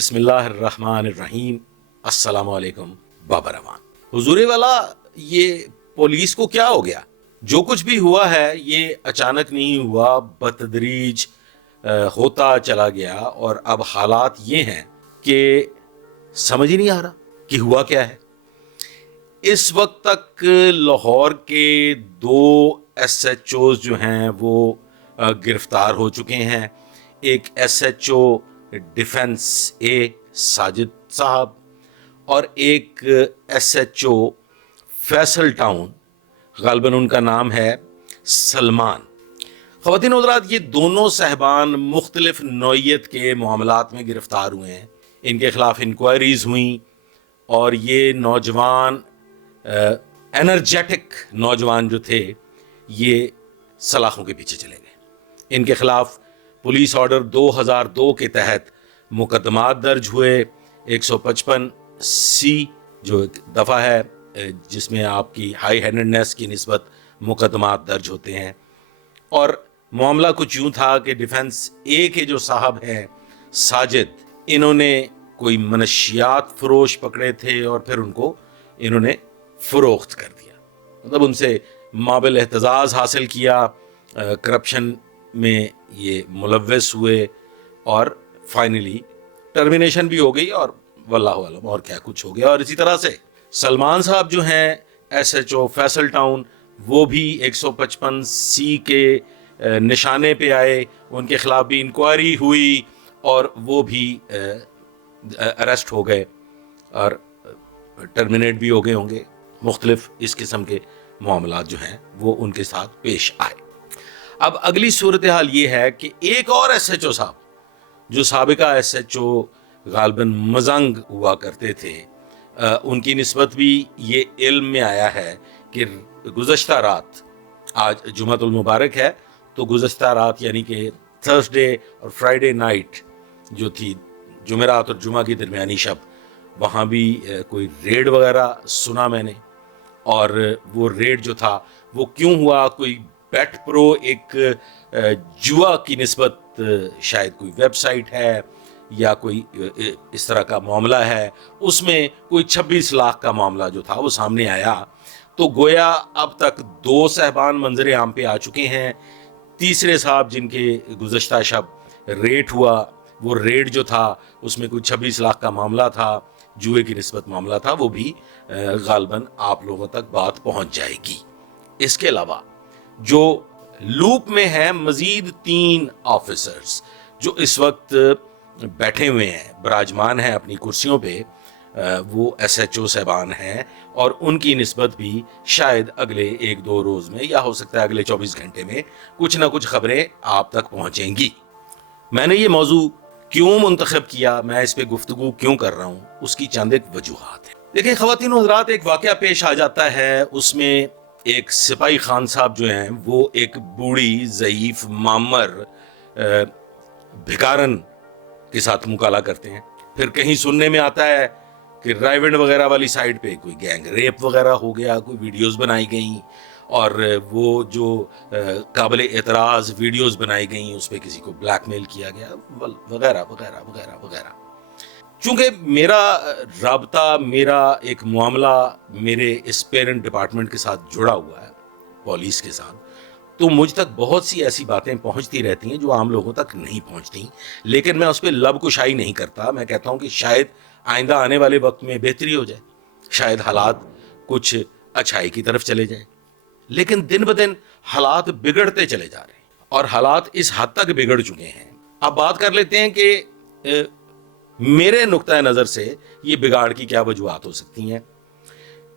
बिस्मिल्लाह अर्रहमान अर्रहीम। अस्सलाम वालेकुम बाबा रमान। हुजूरे वाला, ये पुलिस को क्या हो गया? जो कुछ भी हुआ है ये अचानक नहीं हुआ, बतदरीज होता चला गया और अब हालात ये हैं कि समझ ही नहीं आ रहा कि हुआ क्या है। इस वक्त तक लाहौर के 2 SHOs जो हैं वो गिरफ्तार हो चुके हैं। एक SHO डिफेंस साजिद साहब और एक SHO फैसल टाउन, गालिबन उनका नाम है सलमान। ख़वातीन हज़रात, ये दोनों साहबान मुख्तलिफ नौइयत के मामलात में गिरफ्तार हुए हैं। इनके खिलाफ इंक्वायरीज हुई और ये नौजवान एनर्जेटिक नौजवान जो थे ये सलाखों के पीछे चले गए। इनके खिलाफ पुलिस ऑर्डर 2002 के तहत मुकदमात दर्ज हुए। 155C जो एक दफ़ा है जिसमें आपकी हाई हैंडेडनेस की निस्बत मुकदमात दर्ज होते हैं। और मामला कुछ यूं था कि डिफेंस ए के जो साहब हैं साजिद, इन्होंने कोई मनशियात फरोश पकड़े थे और फिर उनको इन्होंने फरोख्त कर दिया, मतलब उनसे माबिल एहतजाज हासिल किया, करप्शन में ये मुलव्वस हुए और फाइनली टर्मिनेशन भी हो गई और वल्लाहु आलम और क्या कुछ हो गया। और इसी तरह से सलमान साहब जो हैं SHO फैसल टाउन, वो भी 155C के निशाने पे आए, उनके खिलाफ भी इंक्वायरी हुई और वो भी अरेस्ट हो गए और टर्मिनेट भी हो गए होंगे। मुख्तलिफ इस किस्म के मामलात जो हैं वो उनके साथ पेश आए। अब अगली सूरत हाल ये है कि एक और SHO साहब जो साबिका SHO गालिबन मजंग हुआ करते थे, उनकी निस्बत भी ये इल्म में आया है कि गुज़श्ता रात, आज जुमातुल मुबारक है, तो गुज़श्ता रात यानी कि थर्सडे और फ्राइडे नाइट जो थी, जुमेरात और जुमा की दरमियानी शब, वहाँ भी कोई रेड वगैरह सुना मैंने। और वो रेड जो था वो क्यों हुआ, कोई बेट प्रो एक जुआ की निस्बत शायद कोई वेबसाइट है या कोई इस तरह का मामला है, उसमें कोई 26 लाख का मामला जो था वो सामने आया। तो गोया अब तक 2 साहबान मंजर आम पे आ चुके हैं। तीसरे साहब जिनके गुज़श्ता शब रेड हुआ, वो रेड जो था उसमें कोई 26 लाख का मामला था, जुए की निस्बत मामला था, वो भी गालिबन आप लोगों तक बात पहुंच जाएगी। इसके अलावा जो लूप में है मजीद 3 ऑफिसर्स जो इस वक्त बैठे हुए हैं, बराजमान हैं अपनी कुर्सियों पे, वो SHO साहबान हैं और उनकी निस्बत भी शायद अगले 1-2 रोज़ में या हो सकता है अगले 24 घंटे में कुछ ना कुछ खबरें आप तक पहुंचेंगी। मैंने ये मौजू क्यों मुंतखब किया, मैं इस पे गुफ्तगू क्यों कर रहा हूँ, उसकी चंद एक वजूहात है। देखिए ख़वातीन हज़रात, एक वाक़या पेश आ जाता है, उसमें एक सिपाही खान साहब जो हैं वो एक बूढ़ी ज़ईफ़ मामर भिकारन के साथ मुकाला करते हैं। फिर कहीं सुनने में आता है कि रायविंड वगैरह वाली साइड पे कोई गैंग रेप वगैरह हो गया, कोई वीडियोस बनाई गई और वो जो काबिल एतराज़ वीडियोस बनाई गई उस पर किसी को ब्लैकमेल किया गया वगैरह वगैरह वगैरह वगैरह। चूँकि मेरा राबता, मेरा एक मामला मेरे इस पेरेंट डिपार्टमेंट के साथ जुड़ा हुआ है, पुलिस के साथ, तो मुझ तक बहुत सी ऐसी बातें पहुंचती रहती हैं जो आम लोगों तक नहीं पहुंचती, लेकिन मैं उस पर लब कुशाई नहीं करता। मैं कहता हूं कि शायद आइंदा आने वाले वक्त में बेहतरी हो जाए, शायद हालात कुछ अच्छाई की तरफ चले जाएं। लेकिन दिन ब दिन हालात बिगड़ते चले जा रहे हैं और हालात इस हद तक बिगड़ चुके हैं। अब बात कर लेते हैं कि मेरे नुक्ता नज़र से ये बिगाड़ की क्या वजूहात हो सकती हैं।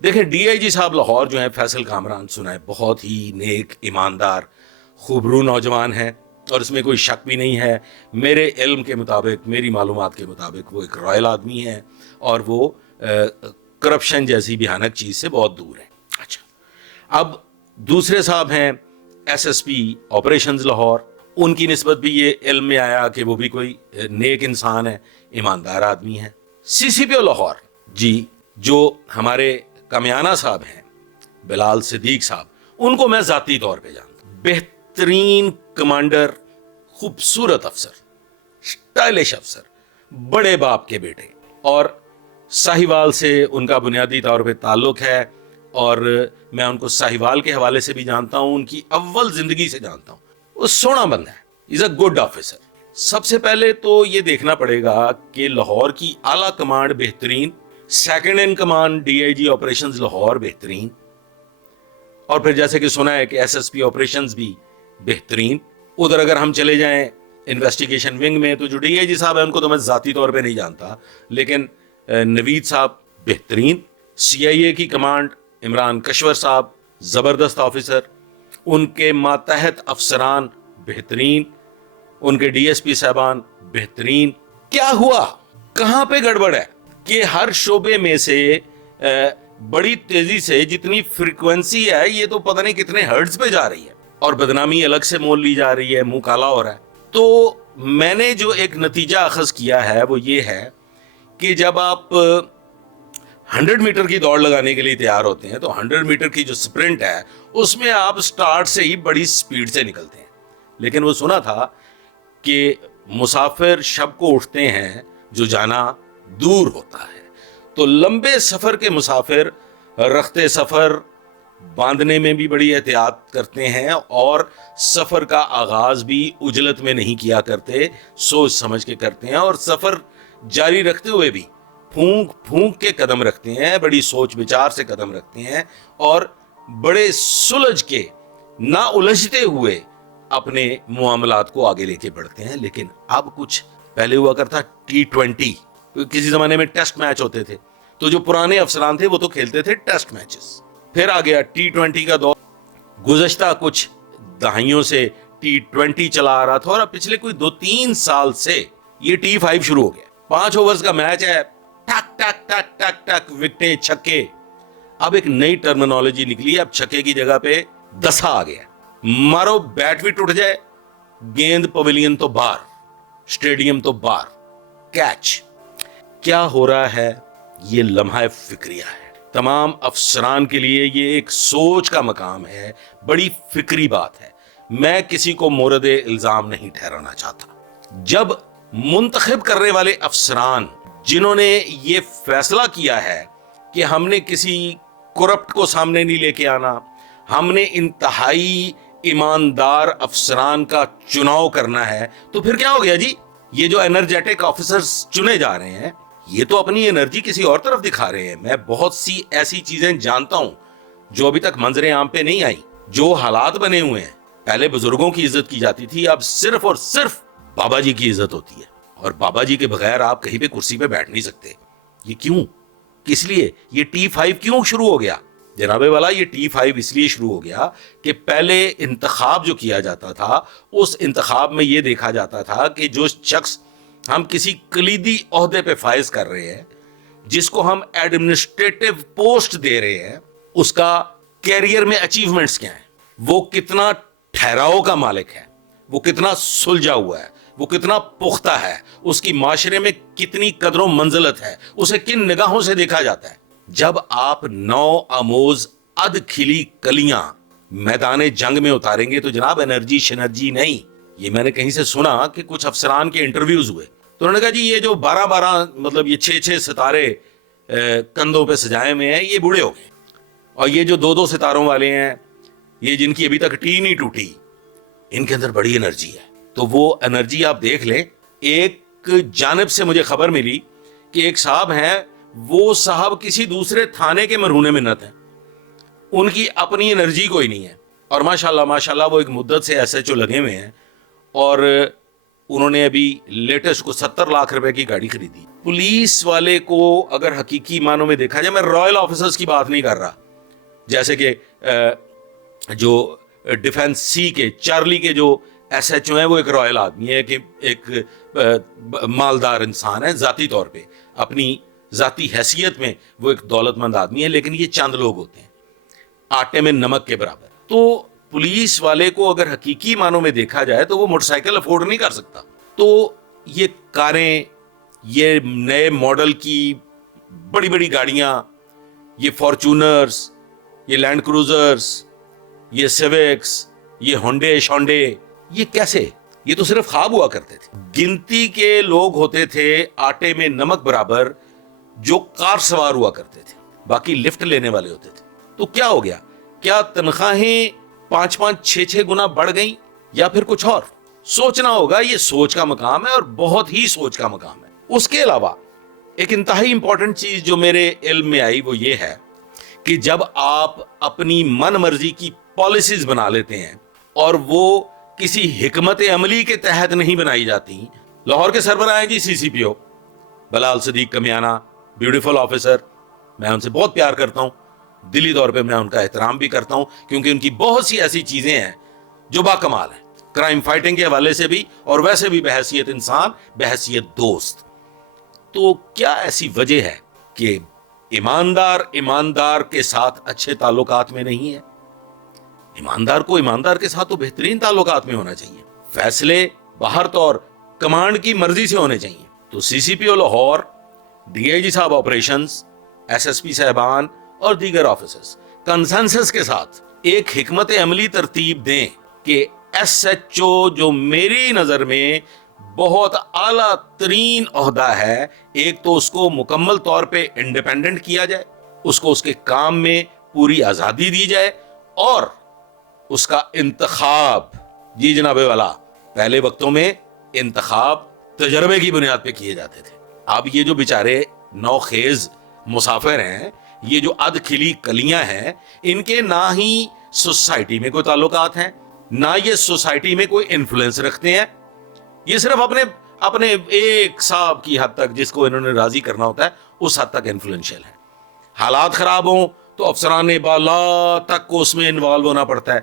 देखें, DIG साहब लाहौर जो हैं फैसल कामरान, सुना है बहुत ही नेक, ईमानदार, खूबरू नौजवान हैं और इसमें कोई शक भी नहीं है। मेरे इल्म के मुताबिक, मेरी मालूमात के मुताबिक वो एक रॉयल आदमी है और वो करप्शन जैसी भयानक चीज़ से बहुत दूर है। अच्छा, अब दूसरे साहब हैं SSP ऑपरेशंस लाहौर, उनकी निस्बत भी ये इल्म में आया कि वो भी कोई नेक इंसान है, ईमानदार आदमी है। CCPO लाहौर जी जो हमारे कमियाना साहब हैं, बिलाल सिद्दीक साहब, उनको मैं ज़ाती तौर पे जानता हूं। बेहतरीन कमांडर, खूबसूरत अफसर, स्टाइलिश अफसर, बड़े बाप के बेटे, और साहिवाल से उनका बुनियादी तौर पे ताल्लुक है, और मैं उनको साहिवाल के हवाले से भी जानता हूं, उनकी अव्वल जिंदगी से जानता हूं। वो सोना बंदा है, इज अ गुड ऑफिसर। सबसे पहले तो ये देखना पड़ेगा कि लाहौर की आला कमांड बेहतरीन, second in command DIG operations Lahore बेहतरीन, और फिर जैसे कि सुना है कि एसएसपी ऑपरेशंस भी बेहतरीन। उधर अगर हम चले जाएं इन्वेस्टिगेशन विंग में, तो जो डीआईजी साहब है उनको तो मैं जाती तौर पे नहीं जानता, लेकिन नवीद साहब बेहतरीन। सीआईए की कमांड इमरान कश्वर साहब जबरदस्त ऑफिसर, उनके मातहत अफसरान बेहतरीन, उनके डीएसपी साहबान बेहतरीन। क्या हुआ, कहां पे गड़बड़ है कि हर शोबे में से बड़ी तेजी से जितनी फ्रीक्वेंसी है, ये तो पता नहीं कितने हर्ट्ज पे जा रही है, और बदनामी अलग से मोल ली जा रही है, मुंह काला हो रहा है। तो मैंने जो एक नतीजा अखज किया है वो ये है कि जब आप 100 मीटर की दौड़ लगाने के लिए तैयार होते हैं, तो 100 मीटर की जो स्प्रिंट है उसमें आप स्टार्ट से ही बड़ी स्पीड से निकलते हैं। लेकिन वो सुना था कि मुसाफिर शब को उठते हैं जो जाना दूर होता है। तो लंबे सफर के मुसाफिर रखते सफर बांधने में भी बड़ी एहतियात करते हैं, और सफर का आगाज भी उजलत में नहीं किया करते, सोच समझ के करते हैं, और सफर जारी रखते हुए भी फूंक फूंक के कदम रखते हैं, बड़ी सोच विचार से कदम रखते हैं, और बड़े सुलझ के ना उलझते हुए अपने मामलात को आगे लेके बढ़ते हैं। लेकिन अब कुछ पहले हुआ करता T20, किसी जमाने में टेस्ट मैच होते थे, तो जो पुराने अफसरान थे वो तो खेलते थे टेस्ट मैचेस। फिर आ गया T20 का दौर, गुज़श्ता कुछ दहाइयों से T20 चला आ रहा था, और अब पिछले कोई 2-3 साल से ये T5 शुरू हो गया। 5 ओवर्स का मैच है, टक टक टक टक टक विकेटें, छक्के। अब एक नई टर्मिनोलॉजी निकली, अब छक्के की जगह पे दसा आ गया। मारो बैट भी टूट जाए, गेंद पवेलियन तो बाहर, स्टेडियम तो बाहर, कैच। क्या हो रहा है, ये लम्हा फिक्रिया है। तमाम अफसरान के लिए ये एक सोच का मकाम है, बड़ी फिक्री बात है। मैं किसी को मोरद इल्जाम नहीं ठहराना चाहता। जब मुंतखब करने वाले अफसरान जिन्होंने ये फैसला किया है कि हमने किसी करप्ट को सामने नहीं लेके आना, हमने इंतहाई ईमानदार अफसरान का चुनाव करना है, तो फिर क्या हो गया जी? ये जो एनर्जेटिक ऑफिसर्स चुने जा रहे हैं, ये तो अपनी एनर्जी किसी और तरफ दिखा रहे हैं। मैं बहुत सी ऐसी चीजें जानता हूं जो अभी तक मंजरे आम पे नहीं आई, जो हालात बने हुए हैं। पहले बुजुर्गों की इज्जत की जाती थी, अब सिर्फ और सिर्फ बाबा जी की इज्जत होती है, और बाबा जी के बगैर आप कहीं पे कुर्सी पे बैठ नहीं सकते। ये क्यों, किस लिए ये T5 क्यों शुरू हो गया? जनाबे वाला, ये T5 इसलिए शुरू हो गया कि पहले इंतखाब जो किया जाता था, उस इंतखाब में ये देखा जाता था कि जो शख्स हम किसी कलीदी ओहदे पे फाइज कर रहे हैं, जिसको हम एडमिनिस्ट्रेटिव पोस्ट दे रहे हैं, उसका कैरियर में अचीवमेंट्स क्या है, वो कितना ठहराव का मालिक है, वो कितना सुलझा हुआ है, वो कितना पुख्ता है, उसकी माशरे में कितनी कदरों मंजिलत है, उसे किन निगाहों से देखा जाता है। जब आप 9 आमोज अध खिली कलियां मैदान जंग में उतारेंगे तो जनाब एनर्जी शनर्जी नहीं। ये मैंने कहीं से सुना कि कुछ अफसरान के इंटरव्यूज हुए, तो उन्होंने कहा जी ये जो 12-12 मतलब ये 6-6 सितारे कंधों पे सजाए हुए हैं, ये बूढ़े हो गए, और ये जो 2-2 सितारों वाले हैं, ये जिनकी अभी तक टी नहीं टूटी, इनके अंदर बड़ी एनर्जी है। तो वो एनर्जी आप देख लें। एक जानिब से मुझे खबर मिली कि एक साहब हैं, वो साहब किसी दूसरे थाने के मरहूने मिन्नत हैं, उनकी अपनी एनर्जी कोई नहीं है, और माशाल्लाह माशाल्लाह वो एक मुद्दत से SHO लगे हुए हैं, और उन्होंने अभी लेटेस्ट को 70 लाख रुपए की गाड़ी खरीदी। पुलिस वाले को अगर हकीकी मानों में देखा जाए, मैं रॉयल ऑफिसर्स की बात नहीं कर रहा, जैसे कि जो डिफेंस C के चार्ली के जो SHO है, वो एक रॉयल आदमी है, कि एक मालदार इंसान है, जाती तौर पे अपनी जाती हैसियत में वो एक दौलतमंद आदमी है, लेकिन ये चंद लोग होते हैं, आटे में नमक के बराबर। तो पुलिस वाले को अगर हकीकी मानों में देखा जाए तो वो मोटरसाइकिल अफोर्ड नहीं कर सकता। तो ये कारें, ये नए मॉडल की बड़ी बड़ी गाड़ियां, ये फॉर्च्यूनर्स, ये लैंड क्रूजर्स, ये सिविक्स, ये होंडे शोंडे, ये कैसे? یہ تو صرف خواب ہوا کرتے تھے. گنتی کے لوگ ہوتے تھے آٹے میں نمک برابر جو کار سوار ہوا کرتے تھے, باقی لفٹ لینے والے ہوتے تھے. تو کیا ہو گیا؟ کیا تنخواہیں 5-6 گنا بڑھ گئیں یا پھر کچھ اور؟ سوچنا ہوگا. یہ سوچ کا مقام ہے اور بہت ہی سوچ کا مقام ہے. اس کے علاوہ ایک انتہائی امپورٹنٹ چیز جو میرے علم میں آئی وہ یہ ہے کہ جب آپ اپنی من مرضی کی پالیسیز بنا لیتے ہیں اور وہ کسی حکمت عملی کے تحت نہیں بنائی جاتی. لاہور کے سربراہ ہیں جی CCPO بلال صدیق کمیانہ, بیوٹیفل آفیسر. میں ان سے بہت پیار کرتا ہوں, دلی طور پہ میں ان کا احترام بھی کرتا ہوں کیونکہ ان کی بہت سی ایسی چیزیں ہیں جو باکمال ہیں, کرائم فائٹنگ کے حوالے سے بھی اور ویسے بھی بحیثیت انسان, بحیثیت دوست. تو کیا ایسی وجہ ہے کہ ایماندار کے ساتھ اچھے تعلقات میں نہیں ہے؟ ایماندار کو ایماندار کے ساتھ تو بہترین تعلقات میں ہونا چاہیے. فیصلے باہر طور کمانڈ کی مرضی سے ہونے چاہیے. تو CCPO لاہور, DIG صاحب آپریشنز, SSP صاحبان اور دیگر آفیسرز کنسنسس کے ساتھ ایک حکمت عملی ترتیب دیں کہ SHO جو میری نظر میں بہت اعلیٰ ترین عہدہ ہے, ایک تو اس کو مکمل طور پہ انڈیپینڈنٹ کیا جائے, اس کو اس کے کام میں پوری آزادی دی جائے, اور اس کا انتخاب, جی جناب والا, پہلے وقتوں میں انتخاب تجربے کی بنیاد پہ کیے جاتے تھے. اب یہ جو بیچارے نوخیز مسافر ہیں, یہ جو اد کھلی کلیاں ہیں, ان کے نہ ہی سوسائٹی میں کوئی تعلقات ہیں, نہ یہ سوسائٹی میں کوئی انفلوئنس رکھتے ہیں. یہ صرف اپنے ایک صاحب کی حد تک جس کو انہوں نے راضی کرنا ہوتا ہے اس حد تک انفلوئنشل ہے. حالات خراب ہوں تو افسران بالا تک کو اس میں انوالو ہونا پڑتا ہے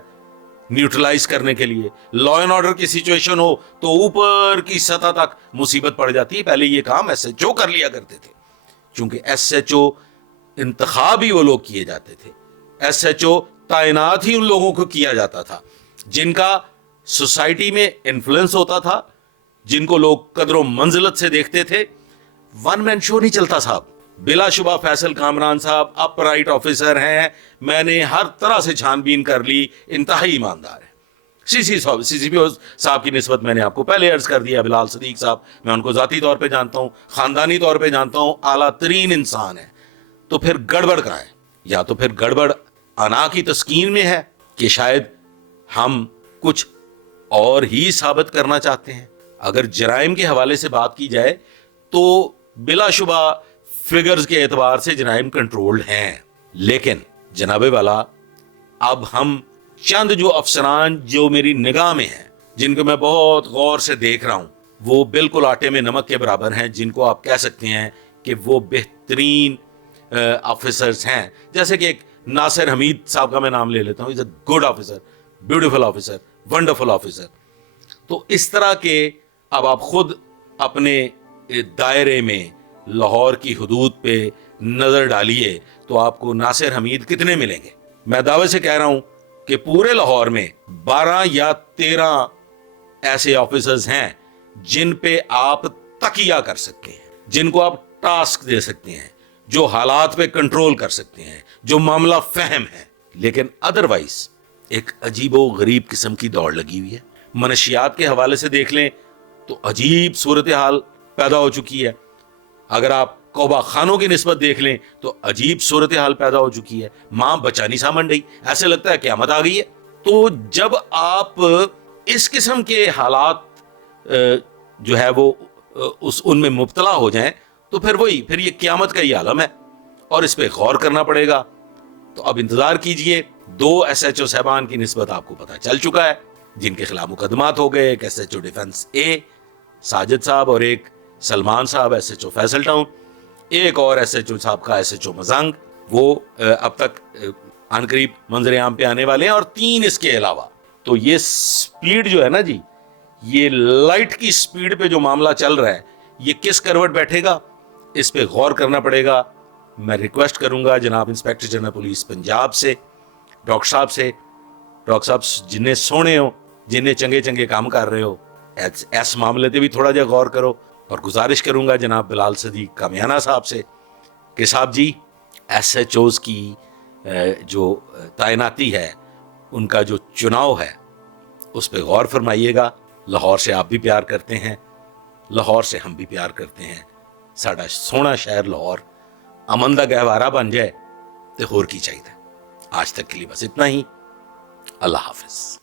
نیوٹرلائز کرنے کے لیے. لا اینڈ آرڈر کی سچویشن ہو تو اوپر کی سطح تک مصیبت پڑ جاتی ہے. پہلے یہ کام SHO کر لیا کرتے تھے, چونکہ SHO انتخاب ہی وہ لوگ کیے جاتے تھے. SHO تعینات ہی ان لوگوں کو کیا جاتا تھا جن کا سوسائٹی میں انفلوئنس ہوتا تھا, جن کو لوگ قدر و منزلت سے دیکھتے تھے. ون مین شو نہیں چلتا صاحب. بلا شبہ فیصل کامران صاحب اپ رائٹ آفیسر ہیں, میں نے ہر طرح سے چھان بین کر لی, انتہائی ایماندار ہے. CCPO صاحب کی نسبت میں نے آپ کو پہلے عرض کر دیا. بلال صدیق صاحب, میں ان کو ذاتی طور پہ جانتا ہوں, خاندانی طور پہ جانتا ہوں, اعلیٰ ترین انسان ہے. تو پھر گڑبڑ کہاں ہے؟ یا تو پھر گڑبڑ انا کی تسکین میں ہے کہ شاید ہم کچھ اور ہی ثابت کرنا چاہتے ہیں. اگر جرائم کے حوالے سے بات کی جائے تو بلا شبہ فگرز کے اعتبار سے جرائم کنٹرولڈ ہیں, لیکن جناب والا اب ہم چند جو افسران جو میری نگاہ میں ہیں, جن کو میں بہت غور سے دیکھ رہا ہوں, وہ بالکل آٹے میں نمک کے برابر ہیں, جن کو آپ کہہ سکتے ہیں کہ وہ بہترین آفیسرز ہیں. جیسے کہ ایک ناصر حمید صاحب کا میں نام لے لیتا ہوں, is a good officer, beautiful officer, wonderful officer. تو اس طرح کے اب آپ خود اپنے دائرے میں لاہور کی حدود پہ نظر ڈالیے تو آپ کو ناصر حمید کتنے ملیں گے. میں دعوے سے کہہ رہا ہوں کہ پورے لاہور میں 12 یا 13 ایسے آفیسرز ہیں جن پہ آپ تکیہ کر سکتے ہیں, جن کو آپ ٹاسک دے سکتے ہیں, جو حالات پہ کنٹرول کر سکتے ہیں, جو معاملہ فہم ہے. لیکن ادروائز ایک عجیب و غریب قسم کی دوڑ لگی ہوئی ہے. منشیات کے حوالے سے دیکھ لیں تو عجیب صورتحال پیدا ہو چکی ہے. اگر آپ کوبا خانوں کی نسبت دیکھ لیں تو عجیب صورتحال پیدا ہو چکی ہے. ماں بچہ نہیں سامن رہی, ایسے لگتا ہے قیامت آ گئی ہے. تو جب آپ اس قسم کے حالات جو ہے وہ ان میں مبتلا ہو جائیں تو پھر یہ قیامت کا ہی عالم ہے اور اس پہ غور کرنا پڑے گا. تو اب انتظار کیجئے. 2 SHO صاحبان کی نسبت آپ کو پتہ چل چکا ہے جن کے خلاف مقدمات ہو گئے. ایک SHO ڈیفنس A ساجد صاحب اور ایک سلمان صاحب SHO فیصل ٹاؤن. ایک اور SHO صاحب کا SHO مزنگ, وہ اب تک عن قریب منظر عام پہ آنے والے ہیں. اور 3 اس کے علاوہ. تو یہ سپیڈ جو ہے نا جی, یہ لائٹ کی سپیڈ پہ جو معاملہ چل رہا ہے, یہ کس کروٹ بیٹھے گا, اس پہ غور کرنا پڑے گا. میں ریکویسٹ کروں گا جناب انسپیکٹر جنرل پولیس پنجاب سے, ڈاکٹر صاحب جنہیں سونے ہو, جنہیں چنگے کام کر رہے ہو, ایس معاملے پہ بھی تھوڑا جا غور کرو. اور گزارش کروں گا جناب بلال صدیق کامیانہ صاحب سے کہ صاحب جی SHOs کی جو تعیناتی ہے, ان کا جو چناؤ ہے, اس پہ غور فرمائیے گا. لاہور سے آپ بھی پیار کرتے ہیں, لاہور سے ہم بھی پیار کرتے ہیں. ساڈا سونا شہر لاہور امن دا گہوارہ بن جائے تے ہور کی چاہیے. آج تک کے لیے بس اتنا ہی. اللہ حافظ.